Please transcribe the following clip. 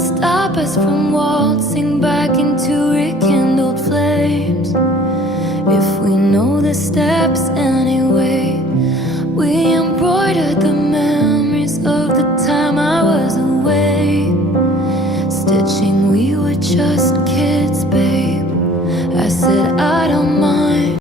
stop us from waltzing back into rekindled flames. If we know the steps anyway, we